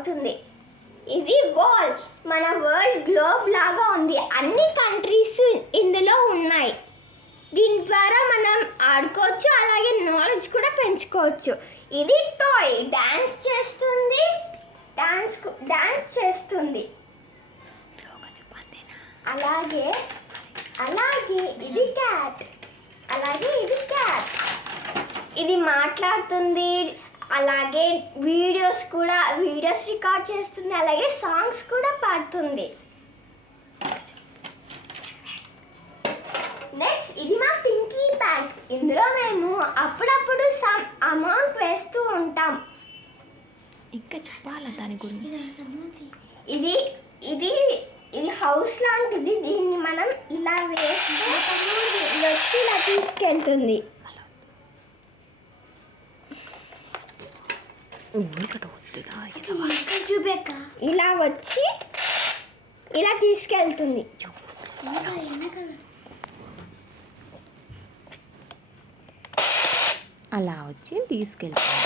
అవుతుంది. ఇది బాల్ మన వరల్డ్ గ్లోబ్ లాగా ఉంది. అన్ని కంట్రీస్ ఇందులో ఉన్నాయి. దీని ద్వారా మనం ఆడుకోవచ్చు, అలాగే నాలెడ్జ్ కూడా పెంచుకోవచ్చు. ఇది టాయ్ డాన్స్ చేస్తుంది. అలాగే ఇది క్యాట్. ఇది మాట్లాడుతుంది, అలాగే వీడియోస్ రికార్డ్ చేస్తుంది, అలాగే సాంగ్స్ కూడా పాడుతుంది. నెక్స్ట్ ఇది మా పింకీ బ్యాంక్. ఇందులో మేము అప్పుడప్పుడు సమ్ అమౌంట్ వేస్తూ ఉంటాం. ఇంకా చెప్పాలా దాని గురించి? ఇది ఇది ఇది హౌస్ లాంటిది. దీన్ని మనం ఇలా వేస్తే వచ్చి ఇలా తీసుకెళ్తుంది. ఇలా వచ్చి ఇలా తీసుకెళ్తుంది. అలా వచ్చి తీసుకెళ్తుంది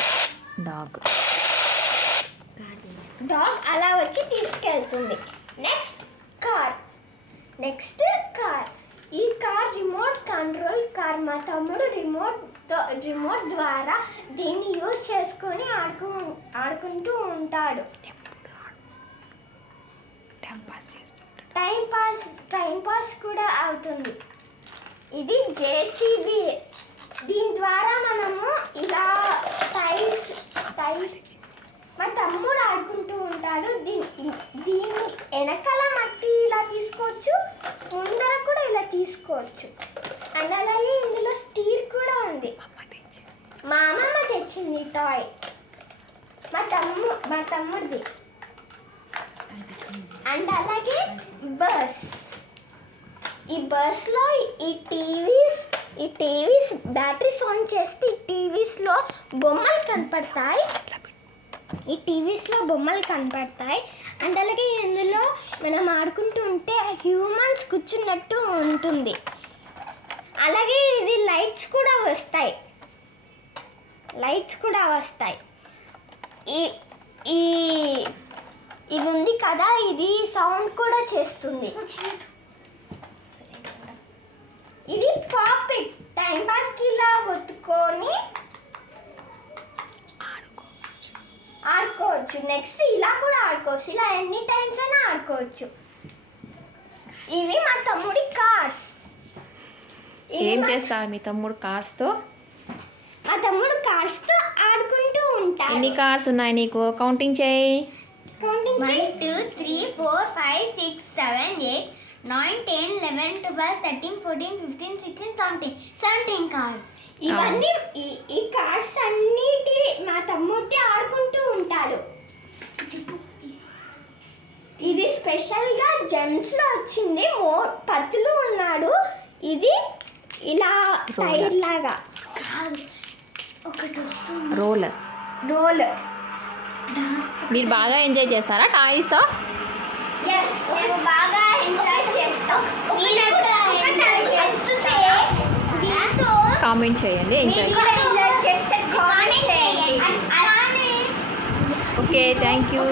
డాగ్ అలా వచ్చి తీసుకెళ్తుంది. Next car. ఈ కార్ రిమోట్ కంట్రోల్ కార్. మా తమ్ముడు రిమోట్ ద్వారా దీన్ని యూజ్ చేసుకొని ఆడుకుంటూ ఉంటాడు. టైం పాస్ కూడా అవుతుంది. ఇది జేసీబీ. దీని ద్వారా మనము ఇలా టైర్స్ మా తమ్ముడు ఆడుకుంటూ ఉంటాడు. దీన్ని వెనకాల మట్టి ఇలా తీసుకోవచ్చు, ముందర కూడా ఇలా తీసుకోవచ్చు. అండ్ అలాగే ఇందులో స్టీర్ కూడా ఉంది. మా అమ్మమ్మ తెచ్చింది టాయ్, మా తమ్ముడిది. అండ్ అలాగే బస్. ఈ బస్లో ఈ టీవీస్ బ్యాటరీస్ ఆన్ చేస్తే ఈ టీవీస్లో బొమ్మలు కనపడతాయి. అండ్ అలాగే ఇందులో మనం ఆడుకుంటూ ఉంటే హ్యూమన్స్ కూర్చున్నట్టు ఉంటుంది. అలాగే ఇది లైట్స్ కూడా వస్తాయి. ఇది ఉంది కదా, ఇది సౌండ్ కూడా చేస్తుంది. ఇది పాపిట్. టైం పాస్కి ఇలా ఒత్తుకొని ఆడుకోవచ్చు. నెక్స్ట్ ఇలా కూడా ఆడుకోవచ్చు. ఇలా ఎన్ని టైమ్స్ అయినా ఆడుకోవచ్చు. ఇవి మా తమ్ముడి కార్స్. ఏం చేస్తారు మీ తమ్ముడు కార్స్తో? మా తమ్ముడు కార్స్తో ఆడుకుంటూ ఉంటాడు. ఎన్ని కార్స్ ఉన్నాయి నీకు? కౌంటింగ్ చేయి. 1 2 3 4 5 6 7 8 9 10 11 12 13 14 15 16 17 కార్స్. ఇవన్నీ ఈ కార్స్ అన్నిటి మా తమ్ముడితో ఆడుకుంటూ ఉంటాడు. ఇది స్పెషల్గా జెమ్స్లో వచ్చింది. పత్తులు ఉన్నాడు. ఇది ఇలా టైర్ లాగా రోలర్. మీరు బాగా ఎంజాయ్ చేస్తారా టాయ్స్తో? మేము బాగా ఎంజాయ్ చేస్తాం. కామెంట్ చేయండి. ఎంజాయ్ చేస్తే కామెంట్ చేయండి. Okay, thank you.